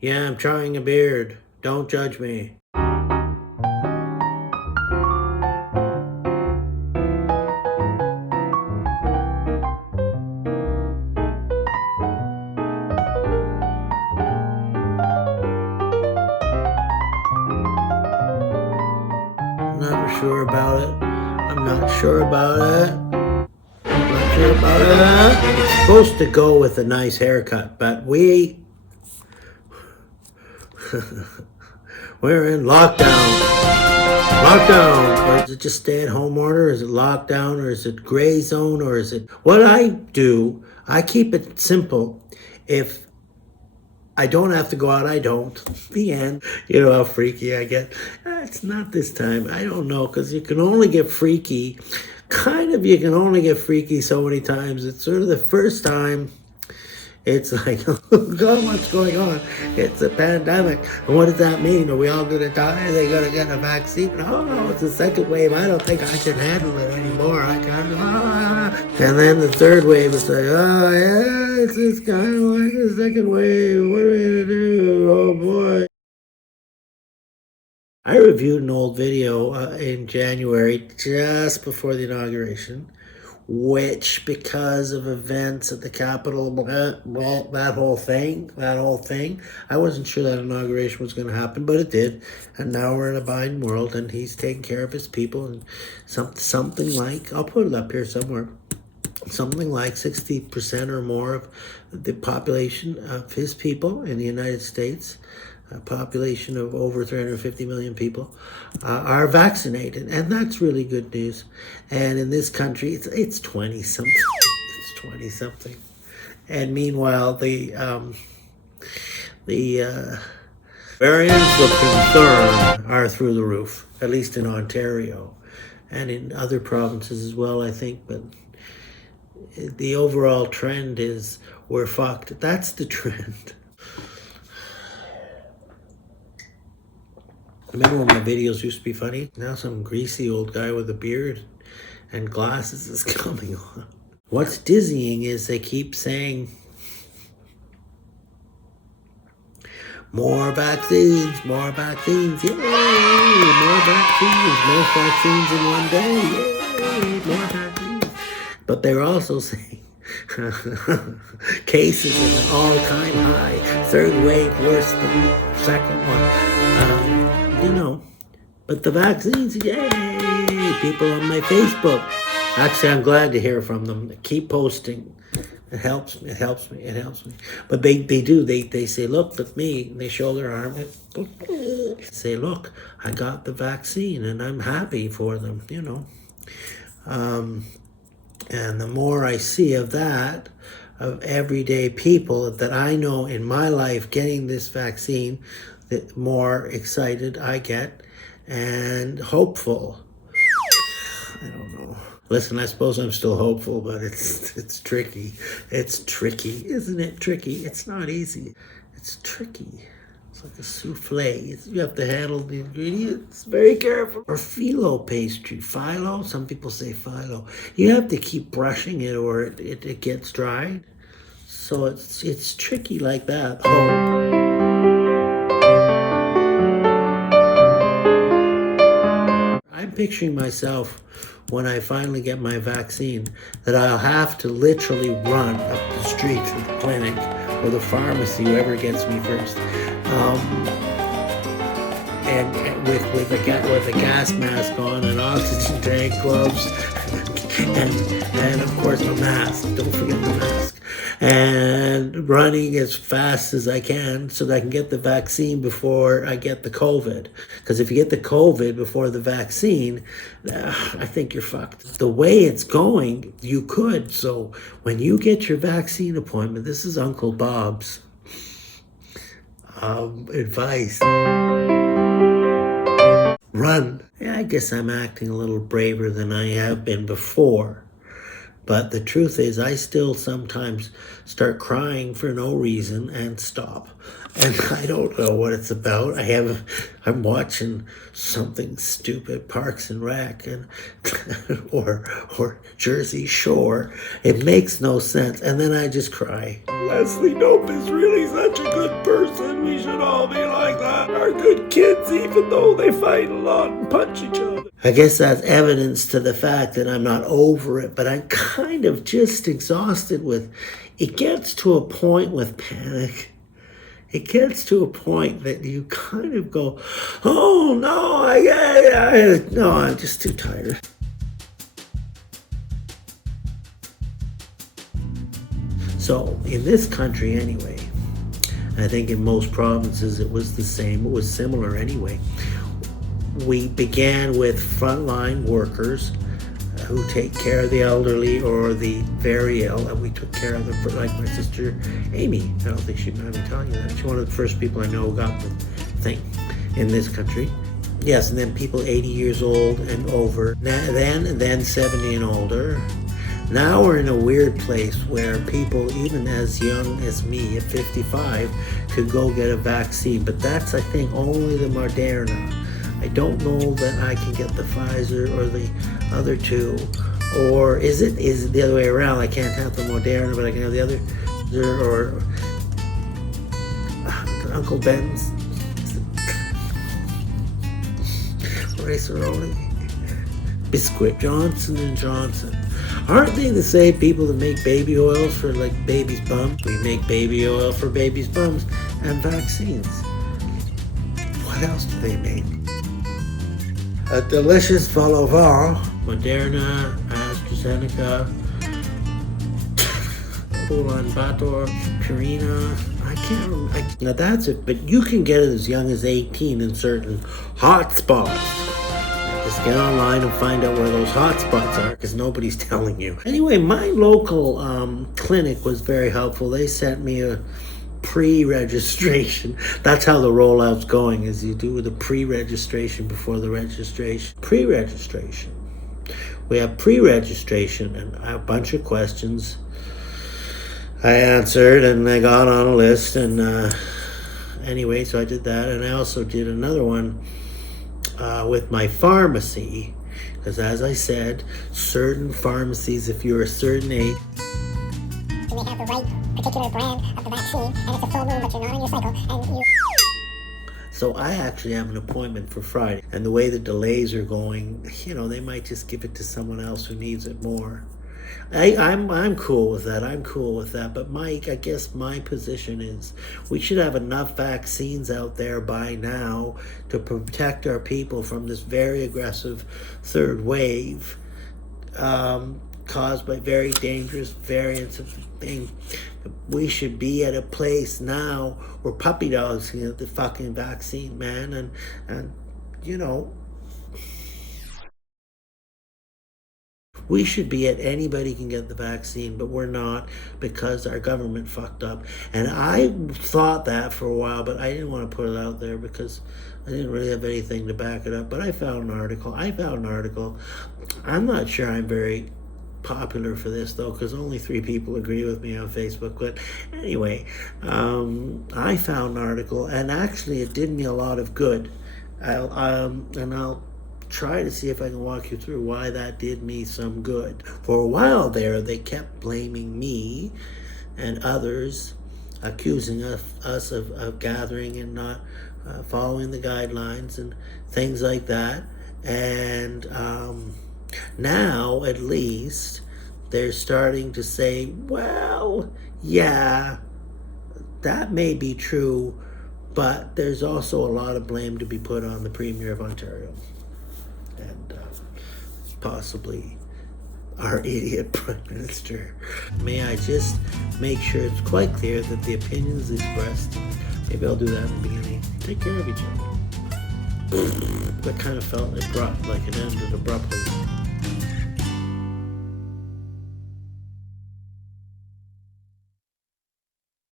Yeah, I'm trying a beard. Don't judge me. I'm not sure about it. I'm not sure about it. I'm not sure about it. It's supposed to go with a nice haircut, but we're in lockdown. Lockdown. Or is it just stay at home order? Is it lockdown? Or is it gray zone? Or is it what I do? I keep it simple. If I don't have to go out, I don't. The end. You know how freaky I get? It's not this time. I don't know, because you can only get freaky. You can only get freaky so many times. It's sort of the first time. It's like, oh God, what's going on? It's a pandemic. And what does that mean? Are we all going to die? Are they going to get a vaccine? Oh, no, it's a second wave. I don't think I can handle it anymore. I can't. And then the third wave is like, oh, yeah, it's kind of like the second wave. What are we going to do? Oh, boy. I reviewed an old video in January, just before the inauguration, which, because of events at the Capitol, that whole thing, I wasn't sure that inauguration was going to happen, but it did. And now we're in a Biden world, and he's taking care of his people. And something like, I'll put it up here somewhere, something like 60% or more of the population of his people in the United States, a population of over 350 million people, are vaccinated, and that's really good news. And in this country, it's 20 something. It's 20 something. And meanwhile, the variants of concern are through the roof, at least in Ontario, and in other provinces as well, I think. But the overall trend is we're fucked. That's the trend. Remember when my videos used to be funny? Now some greasy old guy with a beard and glasses is coming on. What's dizzying is they keep saying more vaccines, yay, more vaccines in one day, yay, more vaccines. But they're also saying cases at an all-time high, third wave worse than the second one. But the vaccines, yay! People on my Facebook. Actually, I'm glad to hear from them. They keep posting. It helps me. But they do. They say, look at me. And they show their arm. Say, look, I got the vaccine, and I'm happy for them. And the more I see of that, of everyday people that I know in my life getting this vaccine, the more excited I get and hopeful. I don't know. Listen, I suppose I'm still hopeful, but it's tricky. It's tricky, isn't it? Tricky. It's not easy. It's tricky. It's like a souffle. You have to handle the ingredients very careful. Or Philo pastry. Philo? Some people say Philo. You have to keep brushing it or it gets dried. So it's tricky like that. I'm picturing myself when I finally get my vaccine that I'll have to literally run up the street to the clinic or the pharmacy, whoever gets me first, and with a gas mask on, an oxygen tank, gloves, and of course a mask. Don't forget the mask. And running as fast as I can so that I can get the vaccine before I get the COVID. Because if you get the COVID before the vaccine, I think you're fucked. The way it's going, you could. So when you get your vaccine appointment, this is Uncle Bob's advice. Run. Yeah, I guess I'm acting a little braver than I have been before. But the truth is, I still sometimes start crying for no reason and stop. And I don't know what it's about. I'm watching something stupid, Parks and Rec, and or Jersey Shore. It makes no sense, and then I just cry. Leslie Knope is really such a good person. We should all be like that. Our good kids, even though they fight a lot and punch each other. I guess that's evidence to the fact that I'm not over it, but I'm kind of just exhausted with. It gets to a point with panic. It gets to a point that you kind of go, oh no, no, I'm just too tired. So in this country anyway, I think in most provinces it was the same, it was similar anyway. We began with frontline workers who take care of the elderly or the very ill, and we took care of them, like my sister Amy. I don't think she'd mind me telling you that. She's one of the first people I know who got the thing in this country. Yes, and then people 80 years old and over, then 70 and older. Now we're in a weird place where people, even as young as me at 55, could go get a vaccine, but that's, I think, only the Moderna. I don't know that I can get the Pfizer or the other two, or is it the other way around? I can't have the Moderna, but I can have the other, or Uncle Ben's Raceroli, Biscuit, Johnson and Johnson. Aren't they the same people that make baby oils for like babies' bums? We make baby oil for babies' bums and vaccines. What else do they make? A delicious Philo, Moderna, AstraZeneca, Ulaanbaatar, Purina. I can't remember. Now that's it, but you can get it as young as 18 in certain hot spots. Just get online and find out where those hot spots are, because nobody's telling you. Anyway, my local clinic was very helpful. They sent me a pre-registration. That's how the rollout's going, is you do the pre-registration before the registration. Pre-registration. We have pre-registration and a bunch of questions I answered, and I got on a list, and anyway, so I did that, and I also did another one with my pharmacy, because as I said, certain pharmacies, if you're a certain age, and they have the right particular brand of the vaccine, and it's a full moon, but you're not on your cycle, and you... So I actually have an appointment for Friday, and the way the delays are going, they might just give it to someone else who needs it more. I'm cool with that. I'm cool with that. But I guess my position is we should have enough vaccines out there by now to protect our people from this very aggressive third wave, caused by very dangerous variants of the thing. We should be at a place now where puppy dogs can get the fucking vaccine, man, and we should be at anybody can get the vaccine, but we're not, because our government fucked up. And I thought that for a while, but I didn't want to put it out there because I didn't really have anything to back it up. But I found an article. I'm not sure I'm very popular for this though, because only 3 people agree with me on Facebook. But anyway, I found an article, and actually it did me a lot of good. I'll try to see if I can walk you through why that did me some good. For a while there, they kept blaming me and others, accusing us of gathering and not following the guidelines and things like that. And now, at least, they're starting to say, well, yeah, that may be true, but there's also a lot of blame to be put on the Premier of Ontario. And possibly our idiot Prime Minister. May I just make sure it's quite clear that the opinions expressed, maybe I'll do that in the beginning, take care of each other. That kind of felt abrupt, like it ended abruptly.